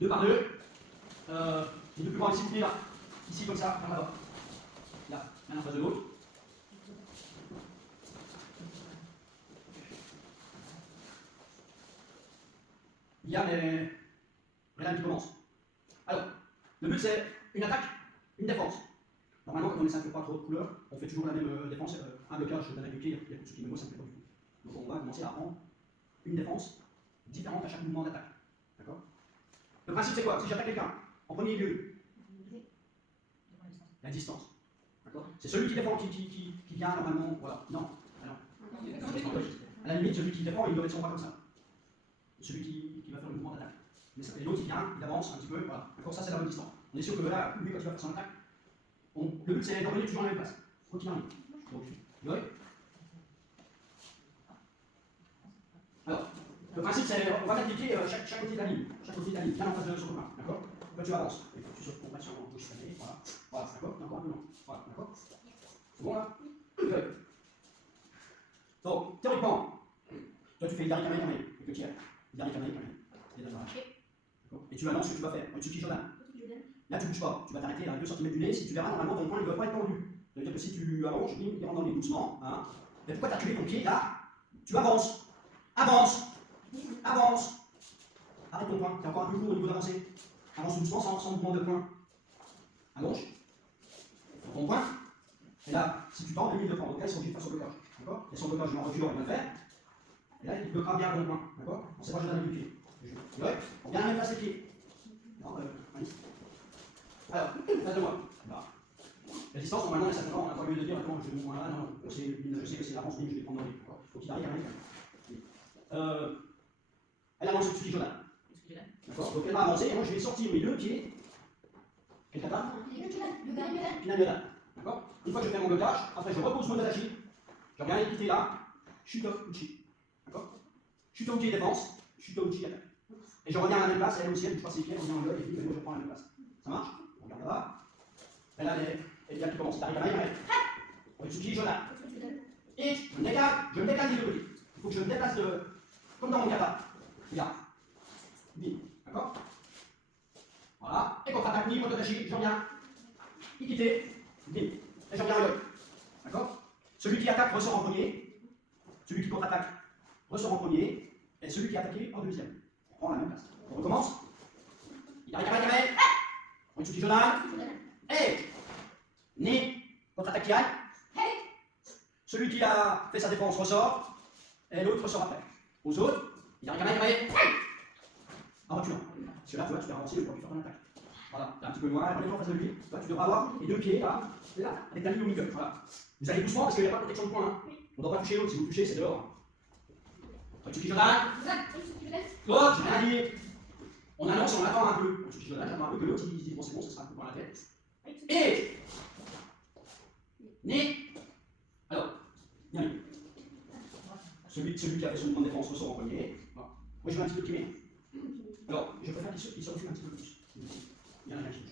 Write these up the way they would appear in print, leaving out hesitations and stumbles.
2 par 2. Les deux plus grands ici, là. Ici, comme ça, par là-bas. Là, l'un en face de l'autre. Il y a les lames qui commencent. Alors, le but c'est une attaque, une défense. Normalement, quand on ne ceinture pas trop de couleurs, on fait toujours la même défense. Un blocage d'un pied, il y a beaucoup de qui me ça ne fait pas du tout. Donc on va commencer à apprendre une défense différente à chaque mouvement d'attaque. D'accord? Le principe c'est quoi? Si j'attaque quelqu'un, en premier lieu, la distance. D'accord? C'est celui qui défend qui vient normalement. Voilà. Non. Alors, à la limite, celui qui défend, il doit mettre son bras comme ça. Celui qui va faire le mouvement d'attaque. Et l'autre, il vient, il avance un petit peu. Voilà. D'accord? Ça, c'est la bonne distance. On est sûr que là, lui, quand il va faire son attaque, le but, c'est d'envoyer toujours à la même place. Continuez. Donc, oui. Alors, le principe, c'est on va appliquer chaque côté de la ligne. Chaque côté de la ligne, bien en face de son copain. D'accord? Quand tu avances, il faut que tu sautes pour mettre sur gauche cette voilà. Voilà, d'accord? Encore un peu long. Voilà, d'accord? C'est bon là? Oui. Donc, théoriquement, toi tu fais Yari Kamei Kamei, et que tu es Yari Kamei Kamei. Et tu annonces ce que tu vas faire. Au-dessus de Jordan. Là, tu ne bouges pas. Tu vas t'arrêter à 2 cm du nez. Si tu verras, normalement, ton point ne doit pas être tendu. Ça veut dire que si tu allonges, il rentre dans les doucement. Hein. Mais pourquoi tu as tué ton pied là? Tu avances. Avance. Avance. Arrête ton point. Tu es encore un peu lourd au niveau d'avancer. Avance doucement sans mouvement de point. Allonge. Ton point. Et là, si tu tends, lui, il le prend. Donc là, ils sont obligés de faire son blocage. D'accord? Et son blocage, en reculant, il va le faire. Et là, il bloquera bien ton point. D'accord? On ne sait pas Jordan avec le pied. Ouais. On vient à la même place les pieds. Non, alors, face de moi. Là. La distance, normalement, ça on n'a pas lieu de dire maintenant je vais là, non, je sais que c'est l'avance ligne, je vais prendre dans les. Faut qu'il arrive à rien. Elle avance au-dessus du Jordan. D'accord? Donc elle va avancer et moi je vais sortir mes deux pieds. Quel kata? Pinagyodan. D'accord? Une fois que je fais mon blocage, après je repose mon dadashi. Je reviens équiter là. Shuto uchi. D'accord? Shuto uchi défense. Shuto uchi attaque. Et je reviens à la même place, elle aussi, elle bouge pas ses pieds, elle revient en bloc et puis moi je prends la même place. Ça marche? On regarde là-bas. Et là, elle vient qui commence. T'arrives à l'arrière. Otsuki, Jordan. Et je me décale des deux côtés. Il faut que je me déplace comme dans mon kata. Regarde. Bim. D'accord? Voilà. Et contre-attaque, ni motodashi, je reviens. Ikité. Bim. Et je reviens en bloc. D'accord? Celui qui attaque ressort en premier. Celui qui contre-attaque ressort en premier. Et celui qui est attaqué en deuxième. On prend la même place. On recommence. Yari. Otsuki, Jordan. Et ni contre-attaque qui aille. Celui qui a fait sa défense ressort, et l'autre ressort après. Aux autres, il arrive en reculant. Parce que là, tu vois, tu peux avancer, tu peux faire ton attaque. Voilà, t'es un petit peu loin, remets-toi en face de lui. Là, tu devras avoir les deux pieds là, et là, avec ta ligne au milieu. Voilà. Vous allez doucement parce qu'il n'y a pas de protection de point. Hein. On ne doit pas toucher l'autre, si vous touchez, c'est dehors. Tu Jordan. L'autre, je viens dire. On annonce et on attend un peu. Tu Jordan, j'attends un peu que l'autre il dit bon, c'est bon, ça sera un peu dans la tête. Et ni. Alors, bien vu. Celui qui a fait son mouvement de défense ressort en premier. Voilà. Moi je veux un petit peu de kiné. Alors, je préfère qu'il se refuse un petit peu plus. Il y en a un qui bouge.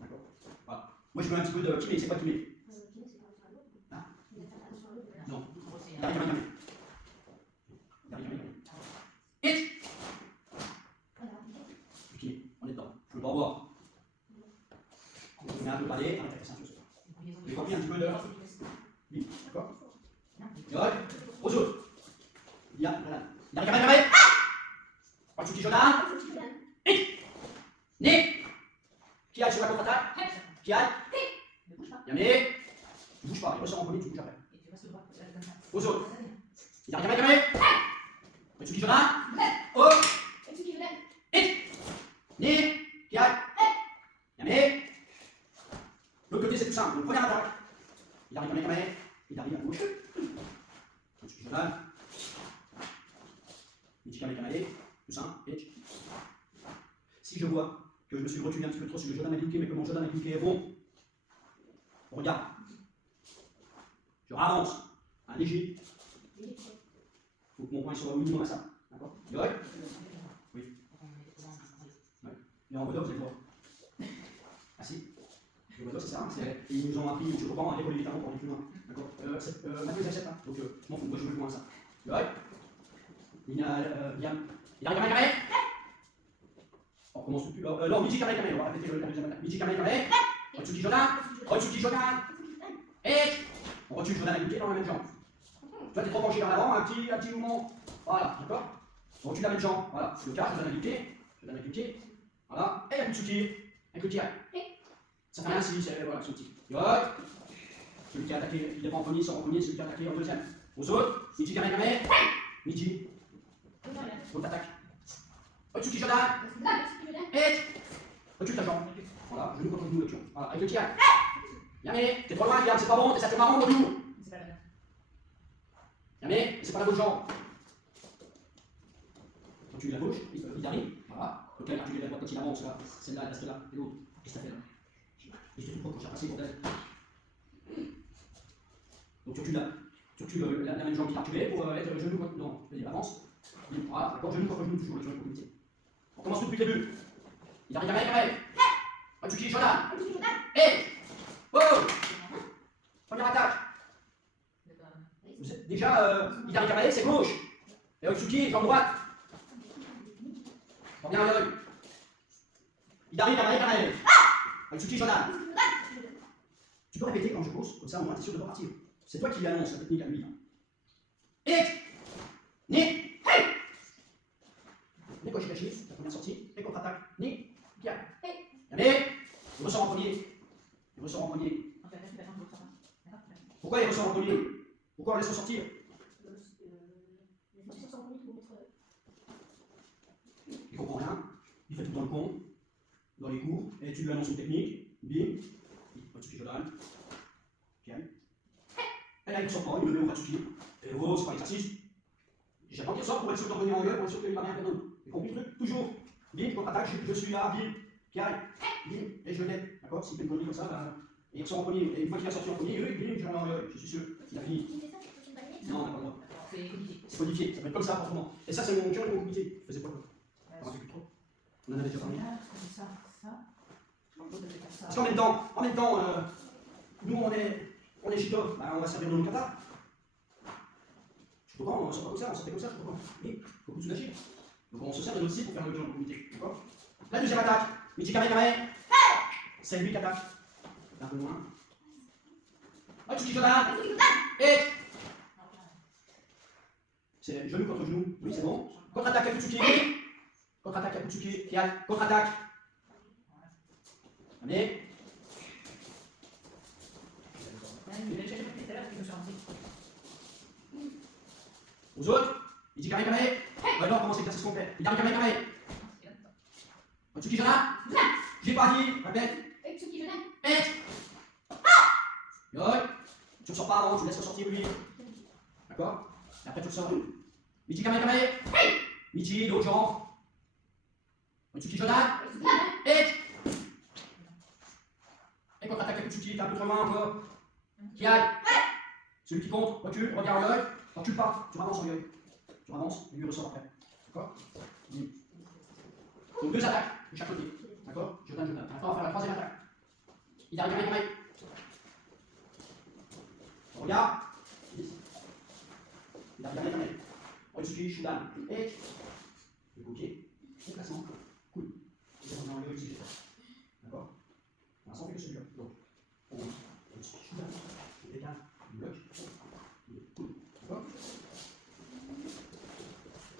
D'accord. Voilà. Moi je veux un petit peu de kiné, c'est pas kiné. Hein? Non. Yari. Et kiné, on est dedans. Je veux pas voir. On met un peu de palais, on attaque la ceinture. J'ai compris un petit peu de. Oui, d'accord. Aux autres. Yari. Otsuki Jordan. Ni. Qui aille sur la contre-attaque? Qui aille? Yamé. Tu bouges pas, il ressort en premier, tu bouges après. Aux autres. Yari. Otsuki Jordan. Oh. Ni. Qui aille? Yamé. L'autre côté, c'est tout simple. Donc, première attaque. Il arrive à gauche. Otsuki Jordan. Ichikame, tout simple. Si je vois que je me suis reculé un petit peu trop sur le Jordan Aguilke, mais que mon Jordan Aguilke est bon, regarde. Je avance. Un léger. Il faut que mon point soit au minimum à ça. D'accord? Oui. Oui. Mais en modo, vous allez voir. Ah si. Le modo, c'est ça. Ils nous ont appris au Turban à décoller les talons pour aller plus loin. D'accord? Mathieu, ils acceptent. Donc, je m'en fous. Moi, je veux plus loin ça. Oui. Il arrive. Oh, commence plus. Non, Michi Kamei Kamei, on va répéter la deuxième attaque. Michi Kamei Kamei. Otsuki Shodan. Otsuki Shodan. Et on retue Shodan avec le pied dans la même jambe. Tu vois, t'es trop penché vers l'avant, un petit mouvement. Voilà, d'accord. On retue la même jambe. Voilà, c'est le cas, Shodan avec le pied. Shodan avec le pied. Voilà. Et Otsuki avec le pied. Ça fait rien si c'est voilà, son petit. Celui qui a attaqué, il n'est pas en premier, sort en premier, celui qui a attaqué en deuxième. Aux autres, Michi Kamei Kamei. Michi. Autre attaque. Otsuki Shodan. Et recule ta jambe. Voilà, genou contre genou, l'option. Voilà, avec le tir. Yamé, t'es trop loin, regarde, c'est pas bon, ça fait marrant mon genou. Yamé, c'est pas la bonne jambe. Recule la gauche, il arrive. Voilà. Ok, là, tu les la droite quand il avance, là. Celle-là, elle reste là. Et l'autre, qu'est-ce que t'as fait là? Et je te trouve que j'ai passé pour elle. Donc tu recules la même jambe qui t'a reculé pour être genou contre. Non, je veux dire, avance. Voilà, d'accord, genou contre genou, toujours le genou comité. On commence tout depuis le début. Il arrive à Kamei. Otsuki Shodan. Et oh, première attaque. Déjà, il arrive à Kamei, c'est gauche. Et Otsuki, jambe droite. Reviens à l'œil. Il arrive à Kamei. Otsuki Shodan. Tu peux répéter quand je pose, comme ça au moins tu es sûr de ne pas partir. C'est toi qui lui annonce la technique à lui. Et ni hey. Ni Koshikashi, la première sortie, et contre-attaque, ni Kia. Yamé, il ressort en premier. Il ressort en premier. Pourquoi il ressort en premier? Pourquoi on laisse ressortir? Il comprend rien, il fait tout dans le con, dans les cours, et tu lui annonces une technique, bim, Otsuki Shodan, calme. Et là il ne sort pas, il le met au Otsuki. Et oh, c'est pas l'exercice. J'attends qu'il sorte pour être sûr de revenir en gueule, pour être sûr qu'il va rien faire d'autre. Et compris le truc, toujours. Bim, contre-attaque, je suis là, bim, Pierre, bim, et je le mets. D'accord? S'il fait une connerie comme ça, ben, et il ressort en premier. Et une fois qu'il a sorti en premier, bim, je reviens en gueule, je suis sûr. Il a fini. Non, on n'a pas le droit. C'est codifié, ça peut être comme ça, forcément. Et ça, c'est mon cœur et mon comité. Je faisais quoi? On plus trop. On en avait déjà parlé. Parce qu'en même temps, nous, on est chito, ben, on va servir nos kata. Je peux pas, on sort pas comme ça, on sortait comme ça, je peux pas. Mais, beaucoup de soulager. Donc on se sert de notre site pour faire le jeu en comité. D'accord? La deuxième attaque, Michi Kamei Kamei. C'est lui qui attaque. Un peu moins. Otsuki Shodan. Et. C'est genou contre genou. Oui, c'est bon. Contre-attaque Akutsuki. Contre-attaque Akutsuki. Contre-attaque. Allez. Aux autres, Michi Kamei Kamei. Maintenant, on commence l'exercice complet. Il arrive Kamei Kamei. Otsuki Shodan. J'ai pas dit, répète. Otsuki Shodan. Et. Yoï. Tu ne ressors pas avant, tu laisses ressortir lui. D'accord? Et après, tu ressors. Michi Kamei Kamei. Michi, l'autre jambe. Otsuki Shodan. Et contre-attaque Akutsuki, t'es un peu trop loin encore. Qui aille. Celui qui compte, recule, regarde en l'œil. Recule pas, tu ravances en l'œil. Tu ravances et lui ressort après. D'accord? Donc deux attaques de chaque côté. D'accord? Shodan. Maintenant, on va faire la troisième attaque. Il arrive Kamei Kamei. Regarde. Il arrive Kamei Kamei. Otsuki Shodan. Et. Le bouquet. Le placement. Cool. Et on est en l'œil ici. D'accord? On va s'en faire que celui-là. Donc, on Otsuki Shodan. On décale. On bloque. Cool. D'accord?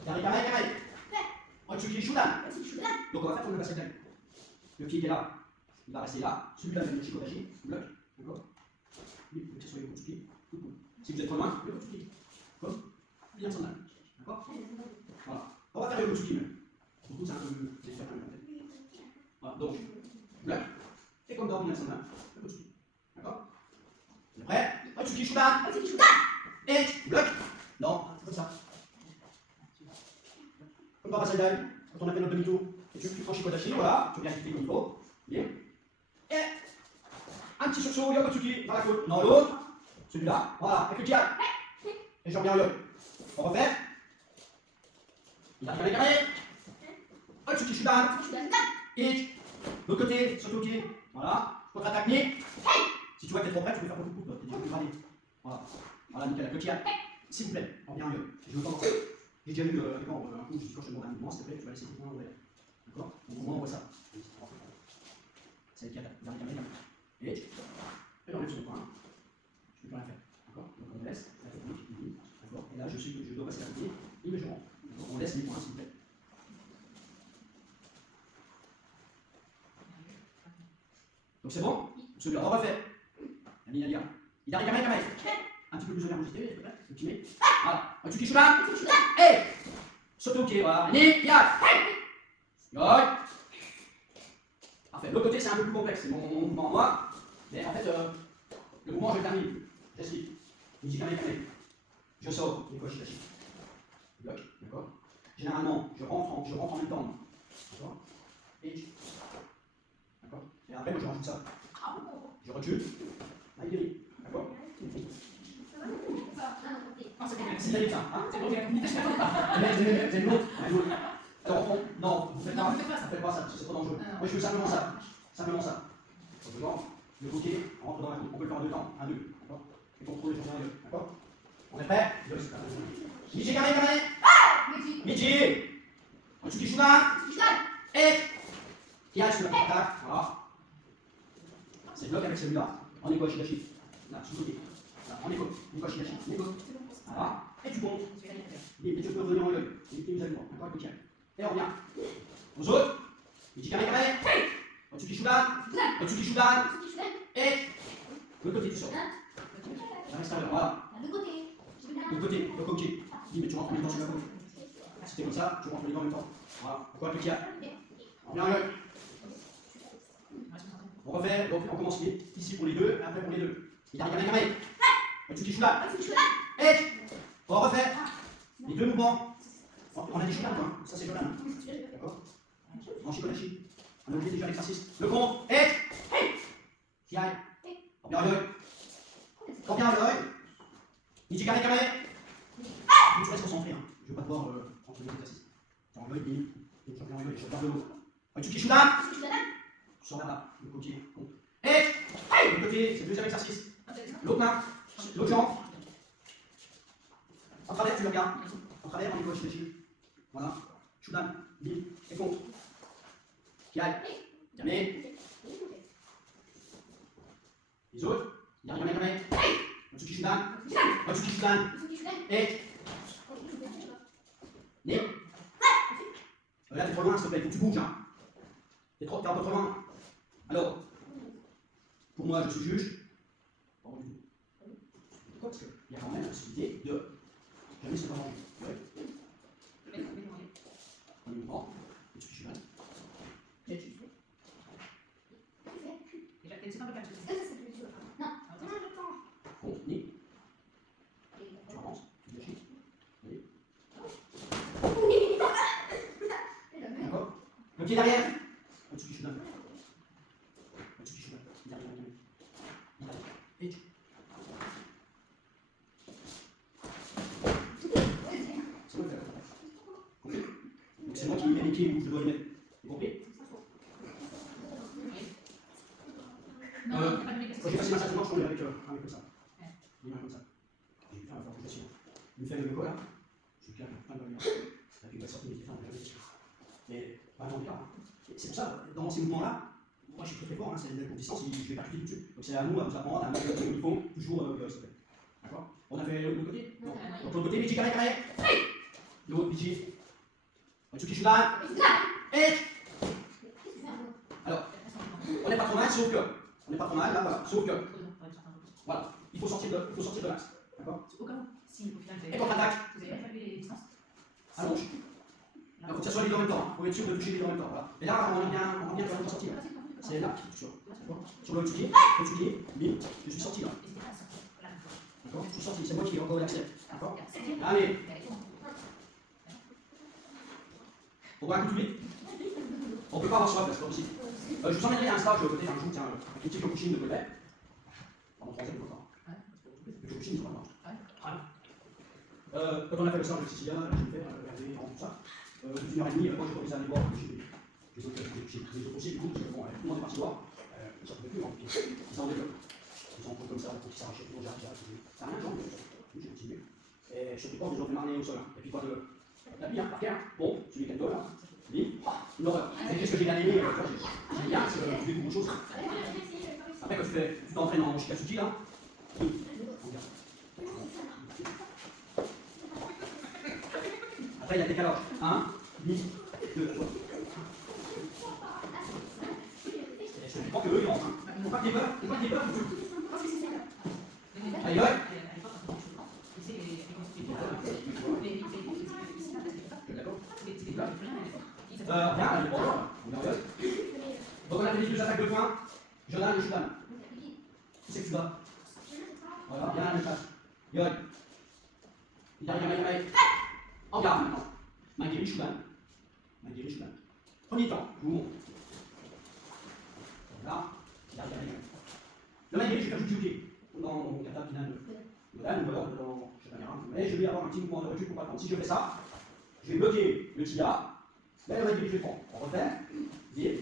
Il arrive Kamei Kamei. Otsuki Shodan. Donc on va faire comme le basket d'ail. Le pied qui est là, il va rester là. Celui-là, il va le chicotager, il bloque. D'accord? Oui, il faut que ce soit le Otsuki. Si vous êtes trop loin, le Otsuki. Comme bien son âme. D'accord? Voilà. On va faire le Otsuki même. Surtout, c'est un peu. C'est super en fait. Voilà, donc, bloc. Et comme dans bien son âme, le Otsuki. D'accord? On est prêt? Otsuki Shodan. Et bloc. Non, comme ça. Comme dans basket d'ail. Quand on a fait notre demi-tour, et tu prends Shikodashi, voilà, tu viens quitter comme il faut. Bien. Et un petit sursaut, Yokotsuki dans la côte. Non, l'autre, celui-là, voilà, avec le kiai. Et je reviens au yoke. On refait. Il arrive à l'écarrer. Otsuki Shodan. Et l'autre côté, sur Toki. Voilà, contre-attaque ni. Si tu vois que t'es trop près, tu peux faire beaucoup de coups. T'es déjà plus gradé. Voilà, voilà, nickel, avec le kiai. S'il vous plaît, on revient au yoke. Je veux commencer. J'ai déjà eu un coup, je dis quand je te demande un mouvement, s'il te plaît, tu vas laisser tout le monde ouvert. D'accord? Donc, au moins, on voit ça. C'est le cas d'un carré. Et j'enlève sur le point. Je ne peux plus rien faire. D'accord? Donc, on laisse la technique. D'accord? Et là, je dois passer à côté. Et je rentre. Donc, on laisse les points, s'il vous plaît. Donc, c'est bon? Celui-là, on refait. Il arrive, carré. Un petit peu plus de nervosité, s'il te plaît. Le petit nez. Voilà. Un petit là. Hey! Saute au pied, voilà. Nez, ya! Yoï! Parfait. L'autre côté, c'est un peu plus complexe. C'est mon mouvement, moi. Mais en fait, le mouvement, je le termine. J'explique. Carré. Je sors les coches lâchées. Bloc, d'accord? Généralement, je rentre en même temps. D'accord? Et d'accord? Et après, moi, je rajoute ça. Je recule. Là, il guérit. D'accord? C'est terrible ça. Hein? C'est bon, vous avez une autre? Alors, non, vous faites pas ça, parce que c'est trop dangereux. Moi, je fais simplement ça. Simplement ça. Le bouquet rentre dans la coupe. On peut le faire en deux temps. Un, deux. D'accord? Et contrôle les journées en deux. D'accord? On est prêt? Midi, carré. Midi. En dessous du chemin. Et. Qui reste sur la table. Voilà. C'est le bloc avec celui-là. En écho, Shidashi. Là, sous le côté. Là, en écho. Écho, Shidashi. Écho. Voilà. Et tu comptes. Et tu peux revenir en l'œil. Et tu nous as le droit. D'accord? Et on revient. Aux autres. Midi, carré. En-dessous du Shudan. Et. Le côté, tu sors. À l'extérieur. Voilà. Le côté, le coquet. Dis, mais tu rentres en même temps sur la gauche. C'était comme ça, tu rentres les deux en même temps. Voilà. Pourquoi appliquer? On revient en l'œil. On refait, donc on commence ici pour les deux, et après pour les deux. Il arrive carré. Tu dis là. Et on refait les deux mouvements. On a des choulas, hein. Ça c'est Jolan. D'accord? En Shikodashi. On a oublié déjà l'exercice. Le compte. Et qui aille. On revient en l'œil. On revient en l'œil. Il dit carré. Il faut rester concentré. Hein. Je ne veux pas te voir entre les exercices. Tu es en l'œil, et tu reviens en l'œil, je regarde de l'eau. Tu dis choulas. Tu sors là-bas, le côté. Et le côté, c'est le deuxième exercice. L'autre main, l'autre jambe. En travers, tu le regardes. En travers, en gauche, dessus. Voilà. Choudan, bim, et compte. Qui aille. Terminé. Les autres. Il arrive carré. Otsuki Choudan. Et. Né. Là, t'es trop loin, s'il te plaît, il faut que tu bouges. Hein. T'es un peu trop loin. Alors, pour moi, je suis juge. Pourquoi? Parce qu'il y a quand même la possibilité de jamais se manger. Oui. On y prend. Et tu suis là. Et tu fais. C'est pas le cas. Non. Continue. Tu avances. Tu lâches. Oui. D'accord. Le pied derrière. Au-dessus du chemin. C'est moi qui mets les pieds où je dois les mettre. Vous compris? Quand j'ai passé ma salle de manche, je avec comme ça. Les mains comme ça. J'ai dû faire la fortification. Il me fait le quoi là? Je suis plein de lumière. Et puis il va sortir mes différents planifications. Mais vraiment bien. C'est pour ça, dans ces mouvements-là, moi je suis très fort, hein, c'est une distance, je vais percuter tout de suite. Donc c'est à nous à vous apprendre à mettre le niveau toujours s'il te plaît. D'accord? On a fait l'autre côté? Non. Donc l'autre côté, Michi carré. L'autre, Michi. Otsuki Shudan. Et. Alors, on n'est pas trop mal, sauf que. On n'est pas trop mal, là, voilà, sauf que. Voilà, il faut sortir de l'axe. D'accord? Et contre-attaque. Allonge. Il faut que ça soit les deux en même temps. Il faut être sûr de toucher les deux en même temps. Voilà. Et là, on revient vers la sortie. C'est là, sur le Otsuki, bim, je suis sorti là. D'accord? Je suis sorti, c'est moi qui ai encore l'accès. D'accord? Allez. On va un coup tout vite. On ne peut pas avoir soif, c'est pas possible. Je vous emmènerai à un stage côté d'un jour, tiens, avec une petite Kyokushin de côté. Pendant 3 ans, le Kyokushin, c'est pas grave. Quand on a fait le stage de Sicilia, j'ai fait regarder tout ça. Toute une heure et demie, moi j'ai commencé à aller voir les autres aussi, du coup, parce que bon, tout le monde est parti voir. Ils sortent de plus, ils en développent. Ils en font comme ça, pour qu'ils s'arrachent, pour j'ai ça rien, genre, j'ai continué. Et je te porte des gens de marner au sol. Et puis quand la vie, hein, par terre, bon, tu les calmes là. Oui. Une horreur. Et qu'est-ce que j'ai bien aimé, j'aime bien, c'est que tu découvres autre chose. Après, quand tu t'entraînes en Shikatsuki, là, après, il y a des caloches. 1, 10, 2, 3. Je te crois qu'eux, ils rentrent. Faut pas que t'aies peur. Faut pas que t'aies peur. Allez, ouais. Rien, elle est pas là. Donc, on a fait les deux attaques de poing. Jonan et Shudan. Qui c'est que tu bats? Voilà, bien à la même place. Yoy. Il arrive, il. En garde maintenant. Magiri Shudan. Magiri Shudan. Premier temps, je vous montre. Là, il arrive, il. Le Magiri, je vais faire Jujuki. Dans mon kata final de Yodan, ou alors dans. Je sais pas bien. Mais je vais avoir un petit mouvement de recul pour pas prendre. Si je fais ça, je vais bloquer le tibia. Là, le Magiri, je le prends. On refait. Vire.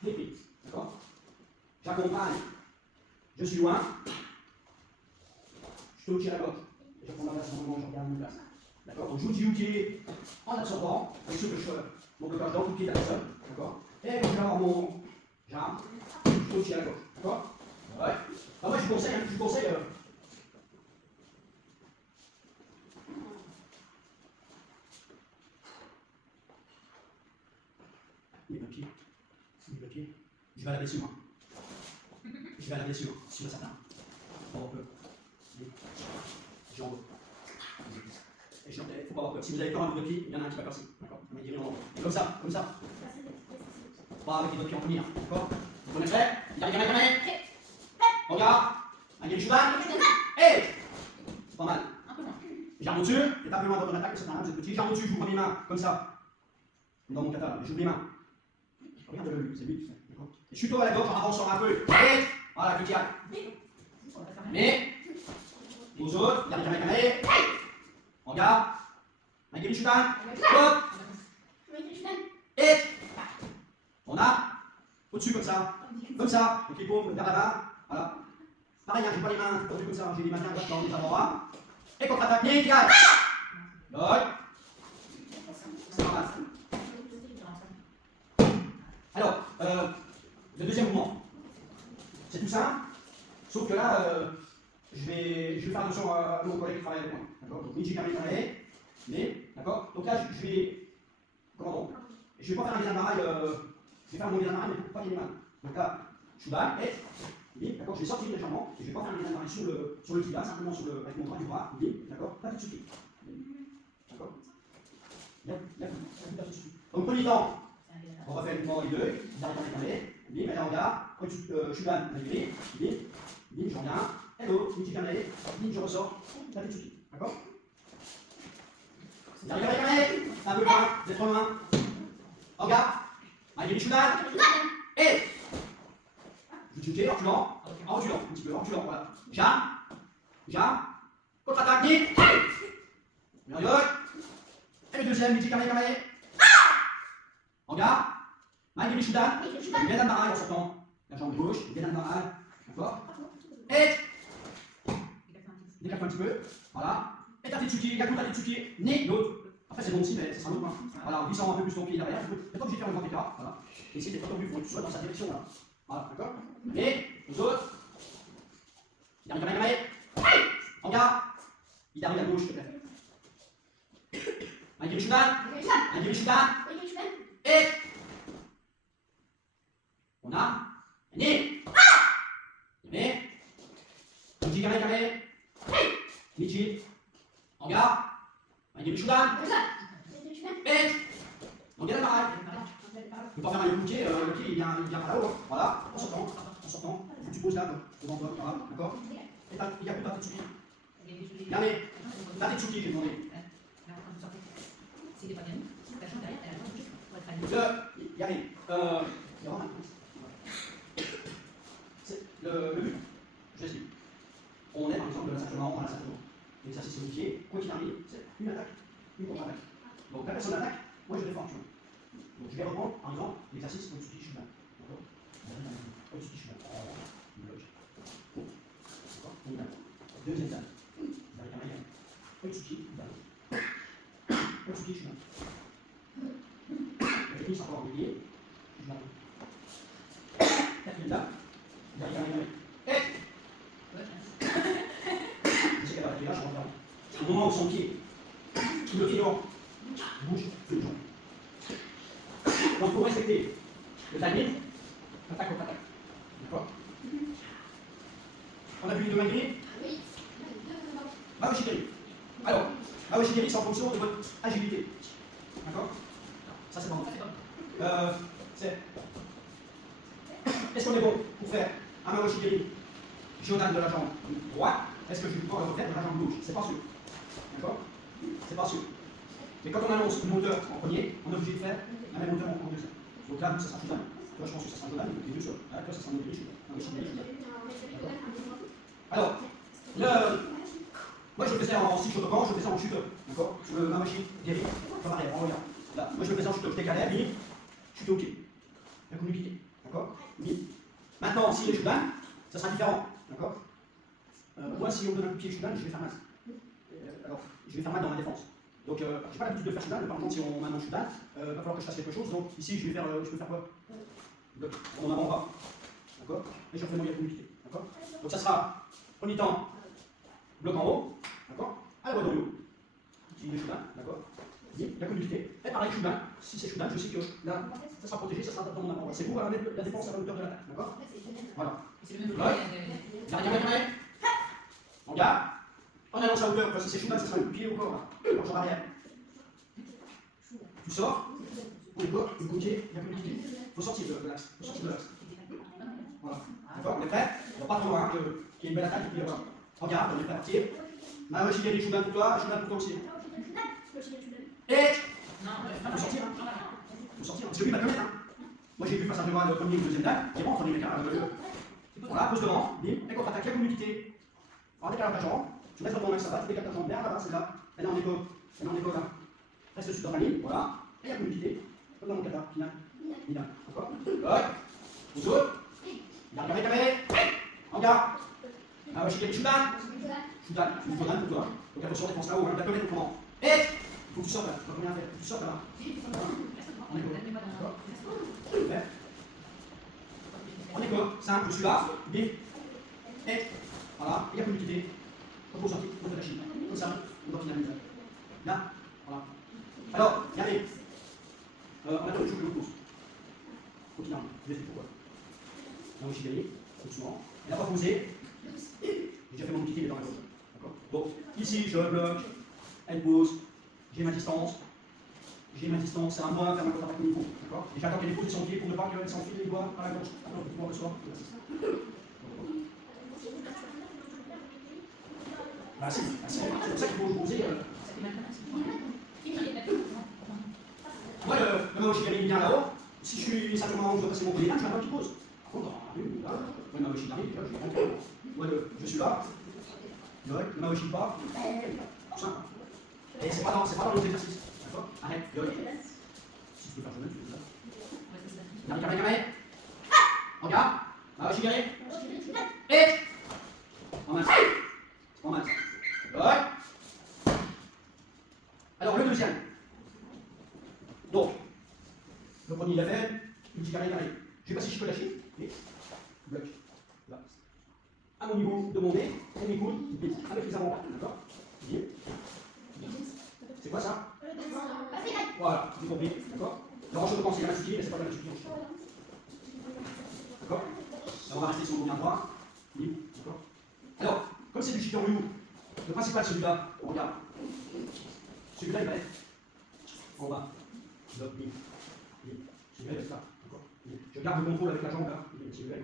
Flip. D'accord? J'accompagne. Je suis loin. Je te tire la gauche. Je prends la place en moment, je regarde mon place. D'accord? Donc, je vous dis Uki en absorbant, avec ce que je fais, mon blocage dans le pied de la personne. D'accord? Et quand je vais avoir mon jambe, je te tire à la gauche. D'accord? Ouais. Ah, moi, je vous conseille. Les papiers. Je vais à la blessure. Je vais à la blessure, sur certains. Pas avoir peur. Jambes. Et je faut pas avoir peur. Si vous avez peur à vos deux pieds, il y en a un qui va passer. D'accord? Comme ça, comme ça. Pas avec les deux pieds en premier. D'accord? Vous connaissez? Il y a regarde. Un guéri Shudan. Hé! Pas mal. J'arme au-dessus, et tape plus loin dans ton attaque, c'est un petit. J'arme au-dessus, je vous prends les mains, comme ça. Dans mon kata, j'ouvre les mains. Regarde le lui, c'est lui qui fait. D'accord? Et je suis à la gauche en avançant un peu. Et voilà, je tire. Mais, aux autres, il y a un carré. Regarde. Un guéri Shudan. Hop. Et on a au-dessus comme ça. Comme ça. Donc les paumes vers là-bas. Voilà. Pareil, hein, j'ai pas les mains tendues comme ça. J'ai les mains bien droites dans les avant-bras. Et contre-attaque, nickel. L'œil. C'est normal. Alors, le deuxième mouvement, c'est tout simple, sauf que là, je vais faire attention à mon collègue qui travaille avec moi. D'accord? Donc, Niji Kame Kame, mais, d'accord? Donc là, je vais. Comment? Je vais pas faire un Gizanmarai, je vais faire mon Gizanmarai, mais pas les mains. Donc là, Shudan, et, d'accord? Je vais sortir légèrement, et je vais pas faire un Gizanmarai sur le tibia, simplement avec mon bras du bras, d'accord? Pas tout de suite. D'accord? Donc, premier temps. On refait le mouvement les deux, bim, et là on regarde, Shudan, bim, je reviens, hello, bim, je ressors, Tatsuki, d'accord? Un peu loin, vous êtes trop loin, regarde, Magiri Shudan, et Jujuki, en reculant, un petit peu, en reculant, voilà, jam, contre-attaque, et le deuxième, Niji Kame Kame, regarde, Magiri Shudan, bien d'Ambarai en sortant la jambe gauche, bien d'Ambarai, d'accord? Et décale un petit peu, voilà. Et Tatsuki, Gaku Tatsuki, ni l'autre. Après c'est bon aussi, mais c'est un autre point. Voilà, en glissant un peu plus ton pied derrière, tu n'es pas obligé de faire le grand écart, voilà. Et essayer d'être pas tendu, il faut que tu sois dans sa direction là. Voilà, d'accord? Et les autres, il arrive à Magiri, regarde, il arrive à gauche, s'il te plaît. Magiri Shudan, et on a Ni. Mais, Niji Kame Kame, Nichi, regarde, Magiri Shudan, et on vient pareil. Je ne peux pas faire un bouquet, le pied il vient par là-haut, voilà, en sortant, tu poses là, devant toi, voilà, d'accord? Et il n'y a plus de Tatsuki. Regardez, Tatsuki, j'ai demandé. Il arrive. C'est le but. Je l'explique. On est par exemple de la ceinture marron à la ceinture. L'exercice modifié, quoi qu'il arrive, c'est une attaque, une contre-attaque. Donc la personne attaque, moi je défends. Donc je vais reprendre par exemple l'exercice Otsuki Shudan. D'accord? Otsuki Shudan. D'accord? On y va. Deuxième dame. Otsuki Shudan. Otsuki Shudan. La technique là. Là, et je sais qu'elle va rester là, je rentre là. Au moment où son pied, le pied droit, bouge, fait le joint. Donc, pour respecter le timing, attaque au attaque. D'accord? On a vu les deux mains grillées? Oui. Maoshigiri. Alors, Maoshigiri, c'est en fonction de votre agilité. D'accord? Ça, c'est bon. Est-ce qu'on est bon pour faire un Maoshigiri Shodan de la jambe droite? Est-ce que je vais pouvoir le refaire de la jambe gauche? C'est pas sûr. D'accord? C'est pas sûr. Mais quand on annonce une hauteur en premier, on est obligé de faire la même hauteur en deuxième. Donc là, ça sera Shodan. Toi, je pense que ça sera Shodan, les deux seuls. Là, toi, ça sera Maoshigiri Shodan. Alors, moi je le faisais en style Shotokan, je le faisais en chuteur. D'accord? Sur le Maoshigiri, comme arrière, en regard. Là, moi je le faisais en chuteur, je décalais, bim, chutais au pied. La communauté. D'accord? Maintenant, si les Shodan, ça sera différent. D'accord? Moi, si on me donne un coup de pied Shodan, je vais faire mal. Alors, je vais faire mal dans ma défense. Donc, je n'ai pas l'habitude de faire Shodan, mais par contre, si on m'annonce Shodan, il va falloir que je fasse quelque chose. Donc, ici, je peux faire quoi? Bloc. En avant bas. D'accord? Et je refais mon communauté. D'accord? Donc, ça sera, premier temps, bloc en haut. D'accord? À la voie dans le haut. Ici, les Shodan. D'accord? La communauté. Et pareil, Shodan. Si c'est Shodan, je sais que là, ça sera protégé, ça sera dans mon avant. C'est vous à mettre la défense à la hauteur de l'attaque. D'accord? Voilà. Gardien. On garde. On annonce la hauteur, parce que si c'est Shodan, ça sera le pied au corps. Alors, jambe arrière. Tu sors. On est quoi? Le côté, la communauté. Il faut sortir de l'axe. Il faut sortir de l'axe. Voilà. D'accord? On est prêt? On va pas trop loin, qu'il y ait une belle attaque, et puis voilà. On garde, on est prêt à partir. Maoshigiri Shodan pour toi, Shodan pour toi aussi. Et il faut sortir, hein. Il faut sortir, parce que lui va te mettre, hein. Moi j'ai vu face à moi le premier ou le deuxième tag, qui rentre dans les mécas. Voilà, pose devant, bim, et contre-attaque, la communauté. En décalant ta jambe, tu restes dans ton axe, ça va, tu décales ta jambe bien là-bas, c'est là. Elle est en écho, là. Reste sur ta ligne, voilà. Et la communauté, comme dans mon kata, final. D'accord? Ouais. On saute. Carré. En garde. Maoshigiri Shodan. Shodan pour toi. Donc attention, défense là-haut, hein, la communauté comment? Et il faut que tu sortes là, tu vas rien faire, faut que tu sortes là. On est quoi? D'accord? On est quoi? Simple, je suis là, bim, et voilà, et la communauté, quand vous sortez, on fait la chine, comme ça, on doit finaliser. Là, voilà. Alors, regardez, on attend le jour de l'opose. Continuons, je vous explique pourquoi. Là, je suis gagné, doucement, elle n'a pas posé, j'ai déjà fait mon petit pied dans la gauche. D'accord? Bon, ici, je bloque, elle pose, j'ai ma distance, c'est à moi de faire ma contre-attaque au niveau. D'accord? Et j'attends qu'elle ait posé son pied pour ne pas qu'elle s'enfile les doigts à la gauche. Alors, tu vois, reçois. Bah, si, c'est pour ça qu'il faut poser. Moi, le Maoshigiri vient là-haut. Si je suis simplement où je dois passer mon pied là, je m'attends qu'il pose. Par contre, là, le Maoshigiri, je vais rentrer. Moi, je suis là. Le Maoshi pas. Tout simple. Et c'est pas dans nos exercices. D'accord? Arrête, si tu peux faire jeune, tu fais ça. Carré. Regarde. Maoshigiri. Et. En main. Ouais. Alors, le deuxième. Donc, le premier, il a fait. Petit carré. Je vais passer chez Kodashi. Et. Bloc. Là. À mon niveau de mon nez, on écoute, avec les avant-bras. D'accord? Bien. C'est quoi ça? Voilà, j'ai compris. D'accord? Le range de pense, c'est la main mais c'est pas la main D'accord? Là, on va rester sur le bien droit. D'accord? Alors, comme c'est du Shitoryu, le principal, celui-là, on regarde. Celui-là, il va être en bas. Celui-là, il va être là. Je garde le contrôle avec la jambe là. Celui-là,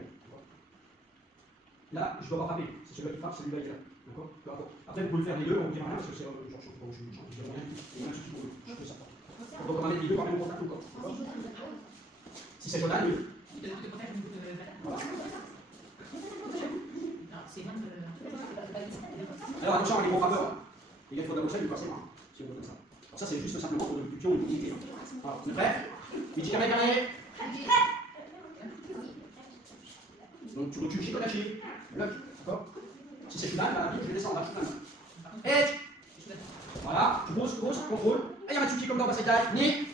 là, je dois pas frapper. C'est celui-là qui frappe, celui-là qui est là. D'accord? Peu importe. Après, vous pouvez le faire les deux, on ne dira rien parce que c'est genre, je dis rien. Il y a un souci pour eux. Je fais ça. Donc, on va mettre les deux par même contact au corps. Si c'est Jolan, mieux. Voilà. Alors, attention avec les gros frappeurs. Les gars, il faut d'abord ça, il faut passer main. Si on veut comme ça. Alors, ça, c'est juste simplement pour le pion et le pied. Voilà, on est prêt? Midi carré. Donc, tu recules chez Kodashi. Bloc. D'accord? Si c'est Shodan, là, je vais descendre là, Shodan. Et voilà, tu poses, contrôle. Et il y a un petit comme dans cette taille. Ni.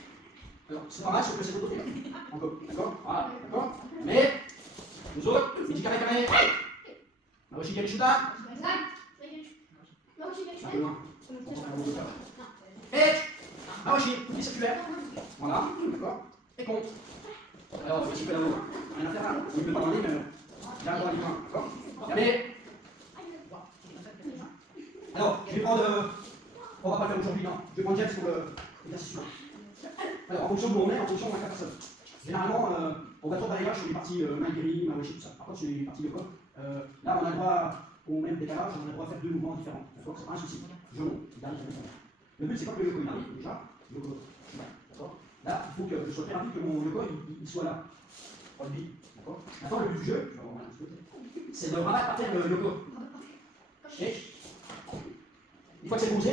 Alors, c'est pas mal, si on peut essayer de l'autre côté. Encore. D'accord? Voilà, d'accord? Mais, nous là. Un peu loin. Et Mawashi, outil circulaire. Voilà, d'accord. Et compte. Alors, un petit peu là-haut. Rien à faire là. Il ne peut pas demander, mais il a le droit du point. D'accord. Mais. Alors, je vais prendre. On va pas le faire aujourd'hui, non. Je vais prendre James pour l'exercice suivant. Alors, en fonction de où on est, en fonction de la personne. Généralement, on va trop balayage sur les parties Maigiri, Mawashi, tout ça. Par contre, sur les parties de corps, là, on a le droit, au même décalage, on a le droit de faire deux mouvements différents. D'accord, c'est pas un souci. Je monte, il arrive. Le but, c'est pas que le yoko il arrive, déjà. Yoko, je suis là. D'accord. Là, il faut que je sois très rapide, que mon yoko il soit là. Pour lui. D'accord. Maintenant, le but du jeu, je vais remonter un petit peu, c'est de rabattre par terre le yoko. Et une fois que c'est posé,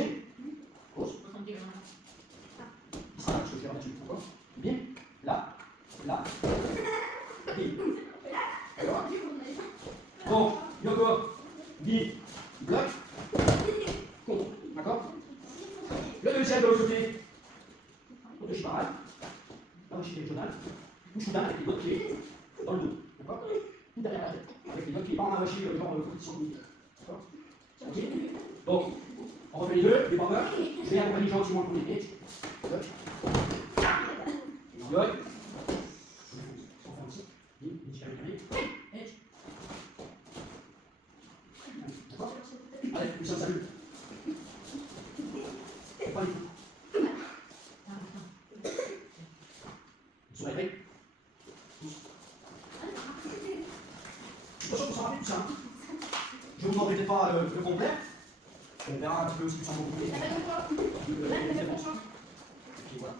pose. Ici, là, je vais là-dessus. D'accord. Bien. Là. Là. Bien. D'accord. Donc, yoko, bi, bloc, contre. D'accord. Le deuxième de l'autre côté. Côté chiparal. Là, je suis régional. Bouche-down avec les deux pieds dans le dos. D'accord. Tout derrière la tête. Avec les deux pieds, pas en arraché, genre position militaire. D'accord. Ok. Donc, on refait les deux, les bombeurs. Je vais accompagner gentiment le premier edge. Bloc. Bloc. On fait aussi. Edge. D'accord. Allez, nous sommes salut. Pas du tout. Sur la grille. Attention, ça rapide tout ça. Je ne vous demanderai peut-être pas le complet. On verra un petit peu aussi plus en complet. Et voilà.